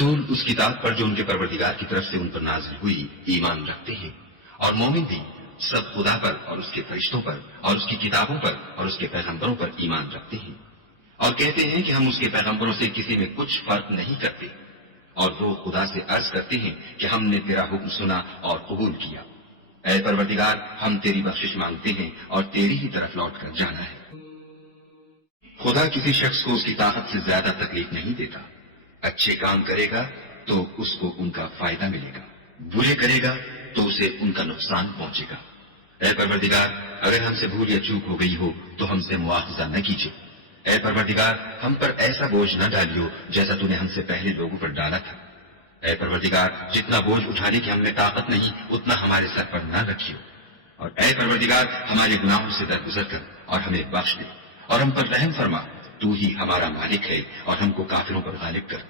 रसूल उस किताब पर जो उनके परवरदिगार की तरफ से उन पर नाजिल हुई ईमान रखते हैं, और मोमिन भी सब खुदा पर और उसके फरिश्तों पर और उसकी किताबों पर और उसके पैगंबरों पर ईमान रखते हैं और कहते हैं कि हम उसके पैगंबरों से किसी में कुछ फर्क नहीं करते। और वो खुदा से अर्ज करते हैं कि हमने तेरा हुक्म सुना और कबूल किया। ऐ परवरदिगार, हम तेरी बख्शिश मांगते हैं और तेरी ही तरफ लौट कर जाना है। खुदा किसी शख्स को उसकी ताकत से ज्यादा तकलीफ नहीं देता। अच्छे काम करेगा तो उसको उनका फायदा मिलेगा, बुरे करेगा तो उसे उनका नुकसान पहुंचेगा। ऐ परवरदिगार, अगर हमसे भूल या चूक हो गई हो तो हमसे मुआवजा न कीजिए। ऐ परवरदिगार, हम पर ऐसा बोझ न डालियो जैसा तूने हमसे पहले लोगों पर डाला था। ऐ परवरदिगार, जितना बोझ उठाने की हमें ताकत नहीं उतना हमारे सर पर न रखियो। और ऐ परवरदिगार, हमारे गुनाहों से दरगुजर कर और हमें बख्श दे और हम पर रहम फरमा। तू ही हमारा मालिक है और हमको काफिरों पर गालिब कर।